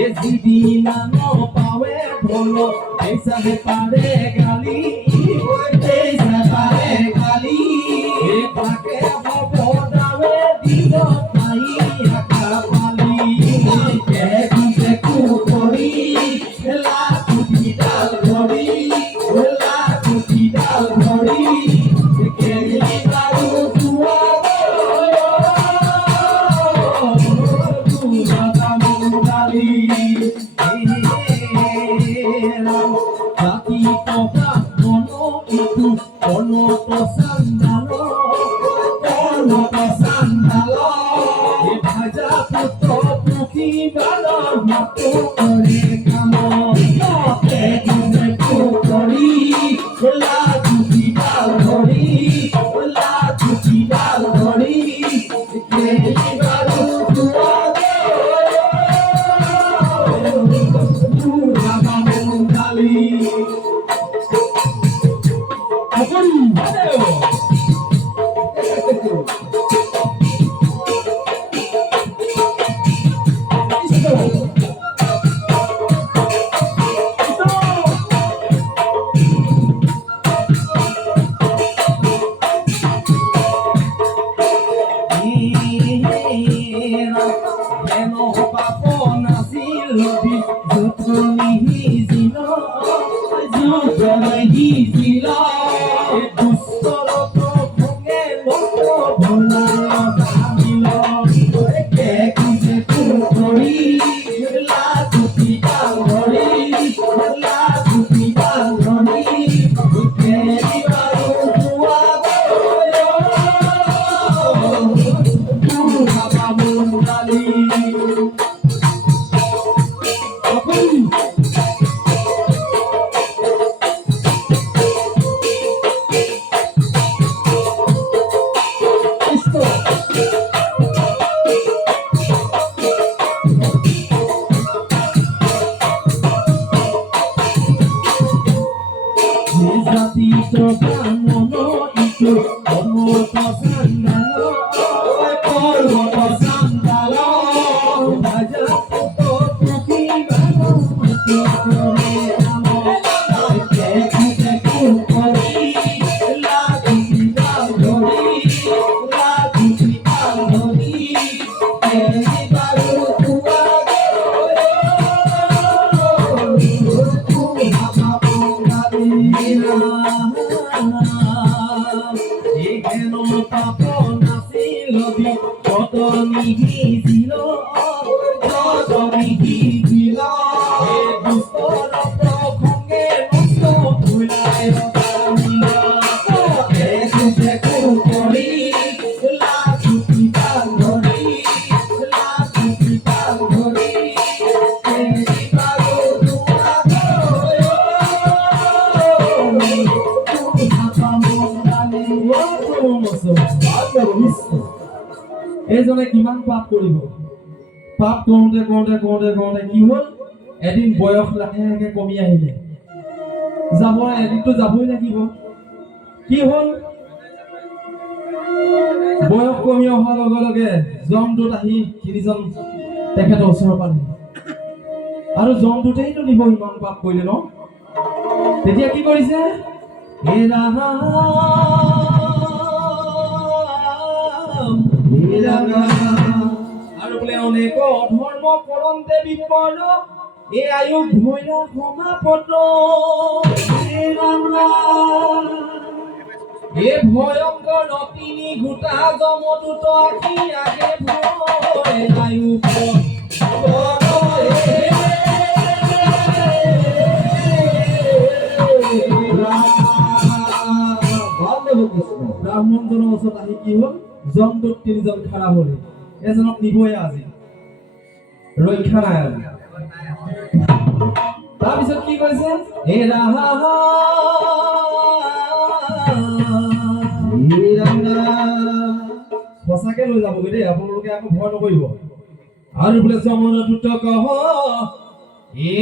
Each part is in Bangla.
এ দিদিনা ন পাওয়ে esa me pare গালি এইসা পারে গালি। Valeu! dali বারু মিহি ছিল কত নিহিছিল এইজনে কিমান পাপ কৰিব? পাপ কৰোঁতে কৰোঁতে কৰোঁতে কৰোঁতে কি হ'ল? এদিন বয়স লাহে লাহে কমি আহিলে। যাব এদিনতো যাবই লাগিব কি হ'ল? বয়স কমি অহাৰ লগে লগে জমটোত আহি তিনিজন তেখেতৰ ওচৰ পালে আৰু জমটোতেইতো নিব, ইমান পাপ কৰিলে ন? তেতিয়া কি কৰিছে? হে ৰাম হে ৰাম আৰু বোলে অনেক ধৰ্ম কৰন্তে বিপদ এ আয়ু ভৈৰা সমাপত হে ৰাম ৰাম এ ভয়ঙ্কর তিনি ঘুটা জমদূত আখি আগে ভয় আয়ু ব্ৰাহ্মণজনৰ ওচৰত আহি কি হ'ল জমদূত তিনিজন খাৰা হলে এজনক নিবই আজি। ৰক্ষা নাই আজি। তাৰপিছত কি কৈছে হে ৰাহা সঁচাকে লৈ যাবগৈ দেই, আপোনালোকে আকৌ ভয় নকৰিব। আৰু বোলে চমন দুট কহ এ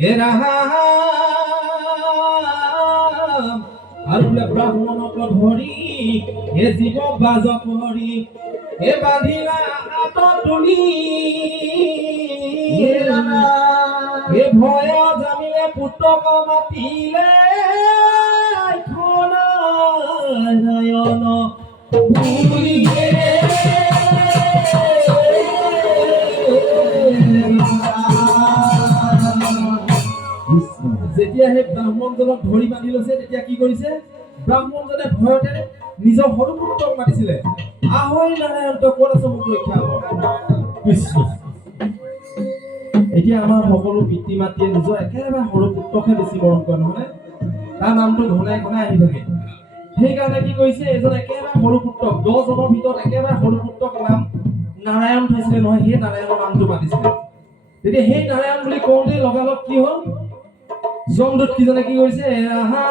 হে ৰাহা আৰু ব্রাহ্মণ ধৰি হে জীৱ বাজক হৰি এ বাঁধিলা হাতত তুলি এ ভয় জামিলে পুতক মাতিলে নয়ন। ভুলিয়ে যেতিয়া সেই ব্ৰাহ্মণজনক ধৰি বান্ধি লৈছে তেতিয়া কি কৰিছে? ব্ৰাহ্মণজনে ভয়তে নিজৰ সৰু পুত্ৰক মাতিছিলে। আহৈ নাৰায়ণ, তই ক'ত আছ মোক ৰক্ষা এতিয়া আমাৰ সকলো পিতৃ মাতৃয়ে নিজৰ একেবাৰে সৰু পুত্ৰকহে বেছি মৰম কৰে, নহয়নে? তাৰ নামটো ঘনাই ঘনাই আহি থাকে। সেইকাৰণে কি কৰিছে, এজন একেবাৰে সৰু পুত্ৰক দহজনৰ ভিতৰত একেবাৰে সৰু পুত্ৰক নাম নাৰায়ণ থৈছিলে, নহয়, সেই নাৰায়ণৰ নামটো মাতিছিলে। তেতিয়া সেই নাৰায়ণ বুলি কওঁতে লগালগ কি হ'ল? জমদূত কি কৰিছে আহা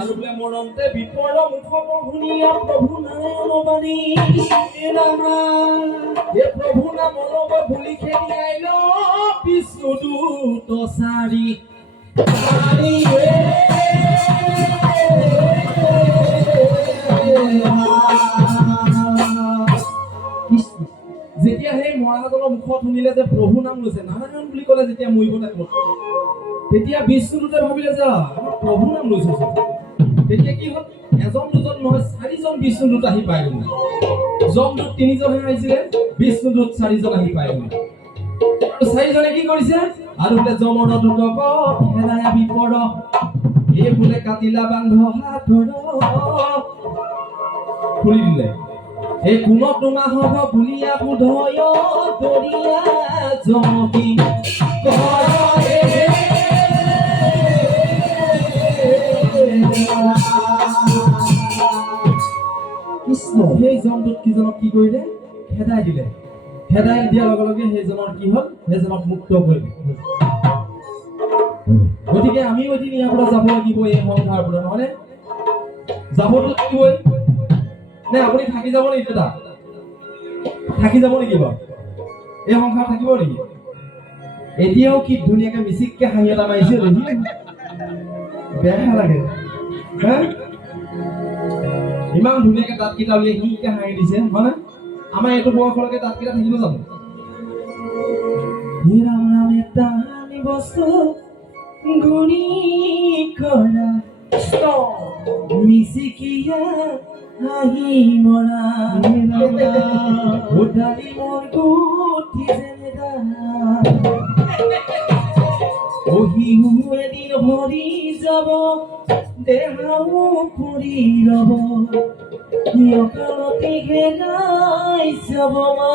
আৰু বোলে মৰণতে বিপদ মুখত শুনিয়া প্ৰভু নাৰায়ণ বাণী এ প্ৰভু নাম অলপ ভুলি খেলি আইল বিষ্ণু দূত কৃষ্ণ যেতিয়া সেই মহাৰাজনৰ মুখত শুনিলে যে প্ৰভু নাম লৈছে, নাৰায়ণ বুলি ক'লে যেতিয়া মৰিব টাইমত তেতিয়া বিষ্ণুদূতে ভাবিলে যে প্ৰভু নাম লৈছে তেতিয়া কি হ'ল? এজন, দুজন নহয়, চাৰিজন বিষ্ণুদূত আহি পাই গ'ল যমদূত তিনিজনহে আহিছিলে, বিষ্ণুদূত চাৰিজন আহি পাই গ'ল চাৰিজনে কি কৰিছে? আৰু বোলে যমৰ দূতক হেৰাই বিপদ এই বোলে, কাটিলা বান্ধ হাত ধৰ। খুলি দিলে। এই কোন তোমা হব বুলিয়া বুধয় জমকি কৃষ্ণ সেই জমটোত কিজনক কি কৰিলে? খেদাই দিলে। খেদাই দিয়াৰ লগে লগে সেইজনৰ কি হ'ল? সেইজনক মুক্ত কৰিলে গতিকে আমিও এদিন ইয়াৰ পৰা যাব লাগিব, এই সংসাৰৰ পৰা নহয়নে? যাবতো লাগিবই। নে, আপুনি থাকি যাব নেকি দাদা? থাকি যাব নেকি বাৰু? এই সংসাৰ থাকিব নেকি? এতিয়াও কি ধুনীয়াকে মিচিককে হাঁহি এটা মাৰিছে দেখি? বেয়া লাগে ইমান ধুনীয়াকে দাঁতকেইটা উলিয়াই সিকে হাঁহি দিছে, হয়নে? আমাৰ এইটো বয়সলৈকে দাঁতকেইটা থাকিব হে ৰাম ৰাম এটা বস্তু গুণী কৰা মিচিকিয়া হাঁহি মৰা উঠালি মোৰ গুঠি যেনে অহিহু এদিন ভৰি যাব, দেহাও পৰি ৰব অকালতে হেৰাই যাব মা।